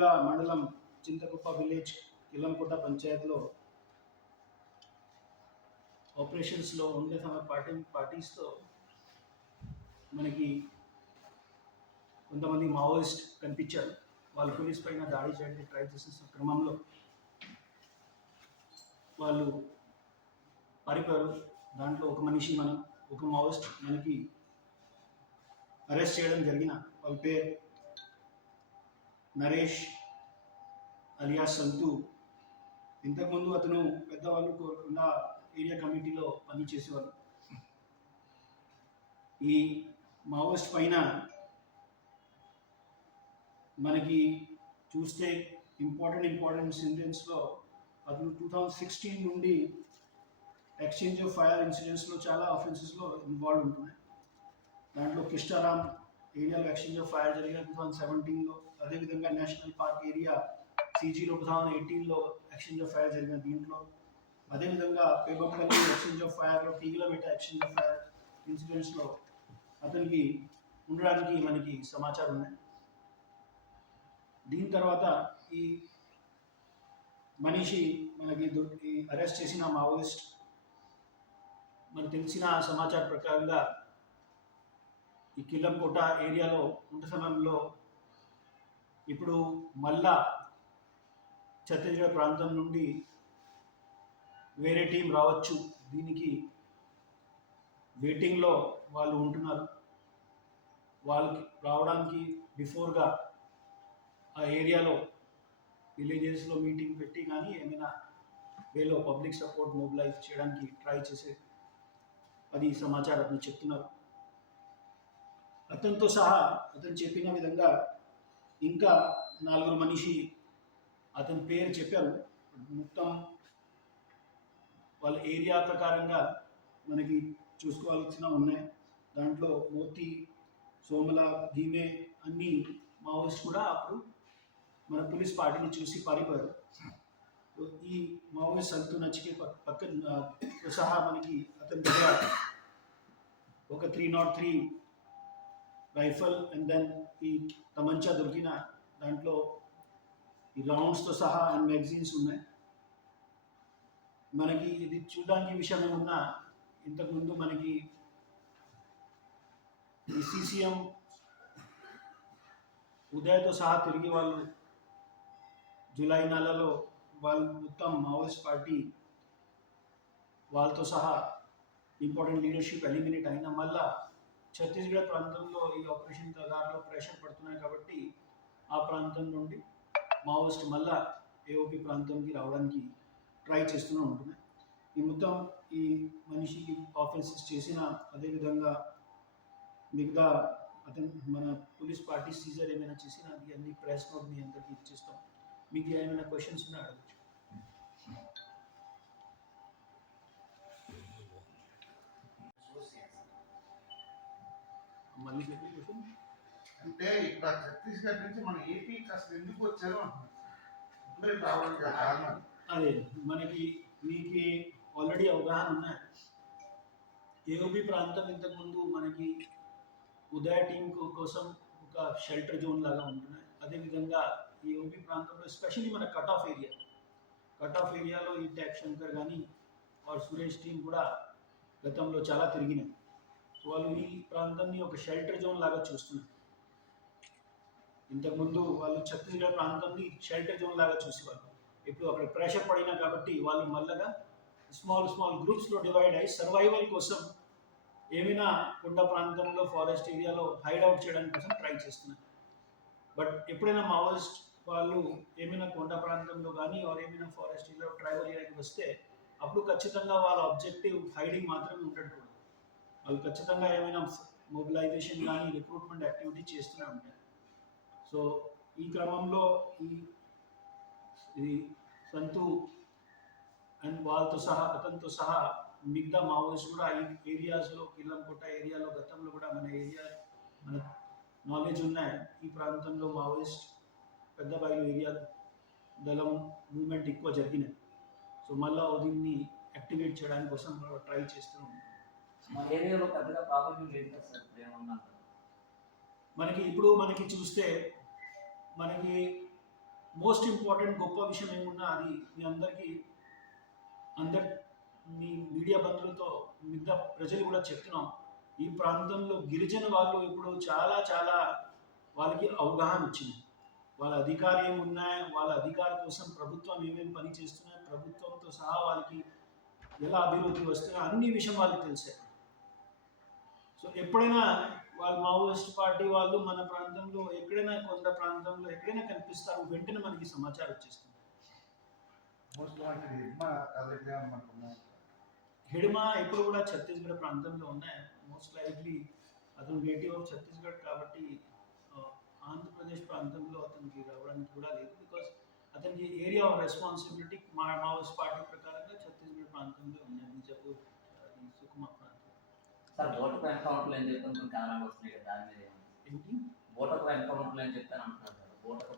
నిన్న మండలం చింతకుప్ప విలేజ్ ఇల్లంకుట పంచాయత్లో ఆపరేషన్స్లో ఉండే తమ పార్టీ పార్టీస్తో మనకి కొంతమంది మావోయిస్ట్ కనిపించారు. వాళ్ళు పోలీస్ పైన దాడి చేయడానికి ట్రై చేసిన క్రమంలో వాళ్ళు పారిపోయారు. దాంట్లో ఒక మనిషి మనం ఒక మావోయిస్ట్ మనకి అరెస్ట్ చేయడం జరిగిన వాళ్ళ పేరు నరేష్ అలియా సంతు. ఇంతకుముందు అతను పెద్దవాళ్ళు కోరకుండా ఏరియా కమిటీలో పనిచేసేవారు. ఈ మావోస్ట్ పైన మనకి చూస్తే ఇంపార్టెంట్ ఇంపార్టెంట్ ఇన్సిడెంట్స్లో అతను టూ థౌజండ్ సిక్స్టీన్ నుండి ఎక్స్చేంజ్ ఆఫ్ ఫైర్ ఇన్సిడెంట్స్లో చాలా ఆఫెన్సెస్లో ఇన్వాల్వ్ ఉంటున్నాయి దాంట్లో కిష్టారాం ఏరియాలో ఎక్స్చేంజ్ ఆఫ్ ఫైర్ జరిగిన టూ థౌజండ్ సెవెంటీన్లో. అదేవిధంగా నేషనల్ పార్క్ ఏరియా సిజీలో టూ థౌజండ్ ఎయిటీన్లో ఎక్స్చేంజ్ ఆఫ్ ఫైర్ జరిగిన దీంట్లో. అదేవిధంగా పేపర్పల్లి ఎక్స్చేంజ్ ఆఫ్ ఫైర్లో టీగిలో పెట్టే ఎక్స్చేంజ్ ఆఫ్ ఫైర్ ఇన్సిడెంట్స్లో అతనికి ఉండడానికి మనకి సమాచారం ఉన్నాయి. దీని తర్వాత ఈ మనిషి మనకి అరెస్ట్ చేసిన మావోయిస్ట్ మనకు తెలిసిన సమాచారం ప్రకారంగా ఈ కిల్లంకోట ఏరియాలో ఉంట సమయంలో ఇప్పుడు మళ్ళా ఛత్తీస్గఢ్ ప్రాంతం నుండి వేరే టీం రావచ్చు. దీనికి వెయిటింగ్లో వాళ్ళు ఉంటున్నారు. వాళ్ళకి రావడానికి బిఫోర్గా ఆ ఏరియాలో విలేజెస్లో మీటింగ్ పెట్టి కానీ ఏమైనా వేలో పబ్లిక్ సపోర్ట్ మొబిలైజ్ చేయడానికి ట్రై చేసే అది సమాచారం అతను చెప్తున్నారు. అతనితో సహా అతను చెప్పిన విధంగా ఇంకా నలుగురు మనిషి అతని పేరు చెప్పారు. మొత్తం వాళ్ళ ఏరియా ప్రకారంగా మనకి చూసుకోవాల్సిన ఉన్నాయి. దాంట్లో మోతి సోమల భీమే అన్ని మావోయిస్ట్ కూడా అప్పుడు మన పోలీస్ పార్టీని చూసి పారిపోయారు. ఈ మావోయిస్ట్ సంతు నచ్చికే పక్క పక్కన సహా మనకి అతని దగ్గర ఒక three not three rifle and then ఈ తమంచా దొరికిన దాంట్లో ఈ రౌండ్స్తో సహా అండ్ మ్యాగజైన్స్ ఉన్నాయి. మనకి ఇది చూడడానికి విషయం ఉన్న ఇంతకుముందు మనకి ఈ సీసీఎం ఉదయ్తో సహా తిరిగి వాళ్ళు జూలై నెలలో వాళ్ళు మొత్తం మావోయిస్ట్ పార్టీ వాళ్ళతో సహా ఇంపార్టెంట్ లీడర్షిప్ ఎలిమినేట్ అయిన మళ్ళా ఛత్తీస్గఢ్ ప్రాంతంలో ఈ ఆపరేషన్ దారిలో ప్రెషర్ పడుతున్నాయి కాబట్టి ఆ ప్రాంతం నుండి మావోయిస్ట్ మళ్ళా ఏఓపి ప్రాంతంకి రావడానికి ట్రై చేస్తూనే ఉంటున్నాయి. ఈ మొత్తం ఈ మనిషి ఆఫెన్సెస్ చేసిన అదేవిధంగా మిగతా అతను మన పోలీస్ పార్టీ సీజర్ ఏమైనా చేసినా అది అన్ని ప్రెస్ నోట్ మీ అందరికీ ఇచ్చేస్తాం. మీకు ఏమైనా క్వశ్చన్స్ ఉన్నా అడగచ్చు. మళ్ళీ క్వశ్చన్ అంటే ఇక్కడ ఛత్తీస్గఢ్ నుంచి మన ఏపీకి అసలు ఎందుకు వచ్చారు అంటున్నారు. అంటే రావడానికి గల కారణాలు అదే మనకి మీకు ఆల్రెడీ అవగాహన ఉన్నాయి. ఏఓబి ప్రాంతం ఇంతకుముందు మనకి ఉదయ టీం కో- కోసం ఒక షెల్టర్ జోన్ లాగా ఉంటున్నాయి. అదేవిధంగా ఈ ఏఓబి ప్రాంతంలో ఎస్పెషల్లీ మన cut off area cut off ఏరియాలో ఈ ట్యాక్ శంకర్ కానీ ఆర్ సురేష్ టీం కూడా గతంలో చాలా తిరిగినాయి. సో వాళ్ళు ఈ ప్రాంతాన్ని ఒక షెల్టర్ జోన్ లాగా చూస్తున్నారు. ఇంతకుముందు వాళ్ళు ఛత్తీస్గఢ్ ప్రాంతాన్ని షెల్టర్ జోన్ లాగా చూసేవాళ్ళు. ఇప్పుడు అక్కడ ప్రెషర్ పడినా కాబట్టి వాళ్ళు మళ్ళగా స్మాల్ స్మాల్ గ్రూప్స్లో డివైడ్ అయ్యి సర్వైవల్ కోసం ఏమైనా కొండ ప్రాంతంలో ఫారెస్ట్ ఏరియాలో హైడ్ అవుట్ చేయడానికి కోసం ట్రై చేస్తున్నారు. బట్ ఎప్పుడైనా మావోయిస్ట్ వాళ్ళు ఏమైనా కొండ ప్రాంతంలో కానీ ఆర్ ఏమైనా ఫారెస్ట్ ఏరియాలో ట్రైబల్ ఏరియాకి వస్తే అప్పుడు ఖచ్చితంగా వాళ్ళ ఆబ్జెక్టివ్ హైడింగ్ మాత్రమే ఉండకూడదు వాళ్ళు ఖచ్చితంగా ఏమైనా మొబిలైజేషన్ కానీ రిక్రూట్మెంట్ యాక్టివిటీ చేస్తూనే ఉంటారు సో ఈ క్రమంలో ఈ ఇది సంతు అండ్ వాళ్ళతో సహా అతనితో సహా మిగతా మావోయిస్ట్ కూడా ఈ ఏరియాస్లో కిల్లంకోట ఏరియాలో గతంలో కూడా మన ఏరియా మన నాలెడ్జ్ ఉన్నాయి ఈ ప్రాంతంలో మావోయిస్ట్ పెద్ద బయలు ఏరియా దళం మూమెంట్ ఎక్కువ జరిగినాయి సో మళ్ళీ దీన్ని యాక్టివేట్ చేయడానికి కోసం ట్రై చేస్తూ ఉన్నాం మన ఏరియాలో పెద్దగా ప్రాబ్లం లేదు కదా సార్ ఇప్పుడు ఏమన్నా మనకి ఇప్పుడు మనకి చూస్తే మనకి మోస్ట్ ఇంపార్టెంట్ గొప్ప విషయం ఏమున్నా అది మీ అందరికీ అందరి మీ మీడియా బంధువులతో మిగతా ప్రజలు కూడా చెప్తున్నాం. ఈ ప్రాంతంలో గిరిజన వాళ్ళు ఇప్పుడు చాలా చాలా వాళ్ళకి అవగాహన వచ్చింది. వాళ్ళ అధికారం ఏమున్నాయి వాళ్ళ అధికారం కోసం ప్రభుత్వం ఏమేమి పని చేస్తున్నాయి ప్రభుత్వంతో సహా వాళ్ళకి ఎలా అభివృద్ధి వస్తున్నాయి అన్ని విషయం వాళ్ళకి తెలిసాయి సో ఎప్పుడైనా వాళ్ళు మావోయిస్ట్ పార్టీ వాళ్ళు మన ప్రాంతంలో ఎక్కడైనా కొండ ప్రాంతంలో ఎక్కడైనా కనిపిస్తారు వెంటనే మనకి సమాచారం వచ్చేస్తుంది. హిడ్మా ఇప్పుడు కూడా ఛత్తీస్గఢ్ ప్రాంతంలో ఉన్నాయి. మోస్ట్ లైక్లీ అతను నేటివ్ ఆఫ్ ఛత్తీస్గఢ్ కాబట్టి ఆంధ్రప్రదేశ్ ప్రాంతంలో అతనికి రావడానికి కూడా లేదు బికాస్ అతనికి ఏరియా ఆఫ్ రెస్పాన్సిబిలిటీ మా మావోయిస్ట్ పార్టీ ప్రకారంగా ఛత్తీస్గఢ్ ప్రాంతంలో ఉన్నాయి. బీజాపూర్ అది సుకుమా ప్రాంతం సార్ ఓటర్ ఎన్కౌంటర్లు అని చెప్పి కొన్ని కారణాలు వస్తున్నాయి కదా దాని మీద ఓటర్ ఎన్కౌంటర్లు అని చెప్పాను అంటున్నారు సార్ ఓటర్